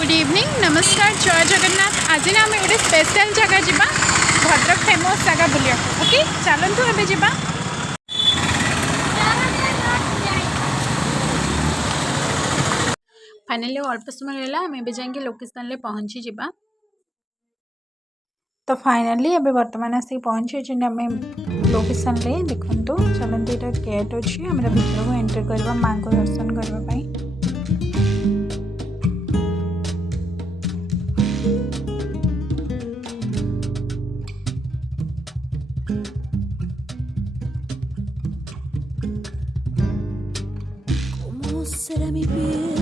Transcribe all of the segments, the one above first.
Good evening नमस्कार जय जगन्नाथ। आज ना आम गोटे स्पेशल जगह जावा भद्रक फेमस जगह बुलिया। ओके चलतु एवं जावा। फाइनली अल्प समय रहा आम ए जाए लोकेशन पहुँची जावा। तो फाइनली एबे वर्तमान आसिक पहुँची आम लोकेशन देखु। चलते यहाँ गेट अच्छी आम भर को एंटर करवा माँ को दर्शन करने। Será mi piel.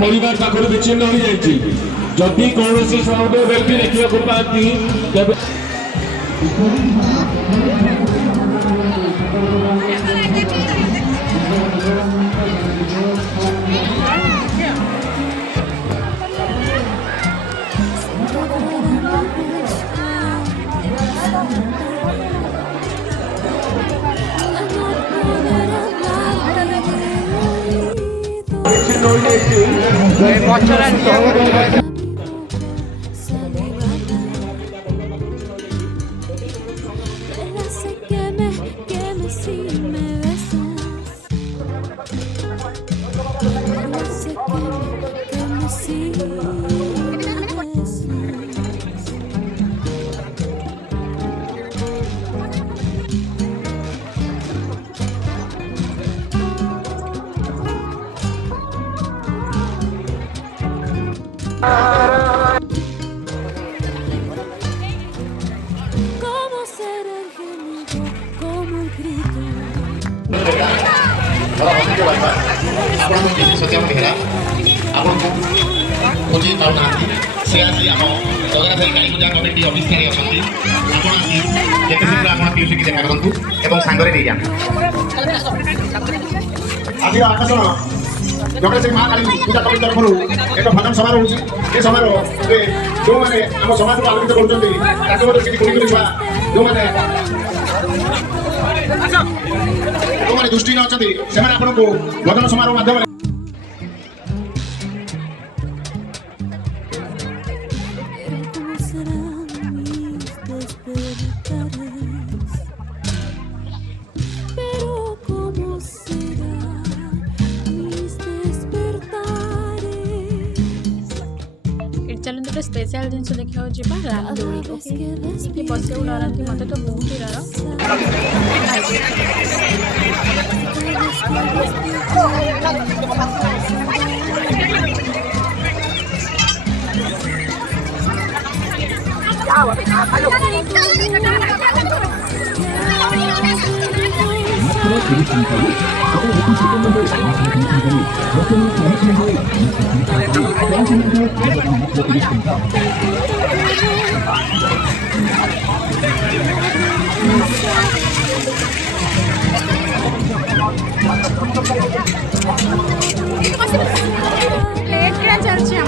परिवार पाखर विच्छिन्न हो जाइए जदि कौन साउंड व्यक्ति देखा पाती तेज Como ser el gemido, como el grito. ଆପଣଙ୍କୁ ସତ୍ୟମ ବେହେରା ଆପଣଙ୍କୁ ବୁଝି ପାରୁନାହାନ୍ତି ସେ ଆସି ଆମ ଜଗନ୍ନାଥ କାଳୀପୂଜା କମିଟି ଅଫିସରେ ଅଛନ୍ତି। ଆପଣ ଆସି କେତେ ଶୀଘ୍ର ଆପଣ ପିଉସିକି ଦେଖା କରନ୍ତୁ ଏବଂ ସାଙ୍ଗରେ ନେଇଯାଆନ୍ତୁ। ଆଜିର ଆକର୍ଷଣ ଜଗନ୍ନାଥ ମା କାଳୀ ପୂଜା କମିଟି ତରଫରୁ ଏକ ଭଜନ ସମାରୋହ ହେଉଛି। ଏ ସମାରୋହରେ ଯେଉଁମାନେ ଆମ ସମାଜକୁ ଆଲୋକିତ କରୁଛନ୍ତି ତାଙ୍କ ମଧ୍ୟ କିଛି ଗୁଣି ଛୁଆ ଯେଉଁମାନେ ଦୃଷ୍ଟିହୀନ ଅଛନ୍ତି ସେମାନେ ଆପଣଙ୍କୁ ଭଜନ ସମାରୋହ ମାଧ୍ୟମରେ ¿Cómo serán mis despertares? Pero ¿cómo serán mis despertares? चलते गोटे स्पेशल जिन देखा जावा रामदोली। ओके बस डरती मत तो बहुत ही डर। लेट क्या चलছে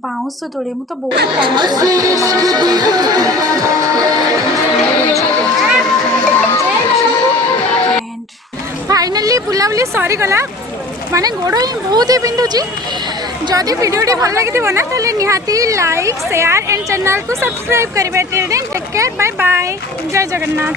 बाउंस तोड़े मु तो बहुत फाइनली बुलाबुली सरी गला माने गोड़ ही बहुत ही बिंदुची। जदि वीडियोटी भल लगी ना ताले निहाती लाइक शेयर एंड चैनल को सब्सक्राइब करेंगे। टेक केयर बाय बाय जय जगन्नाथ।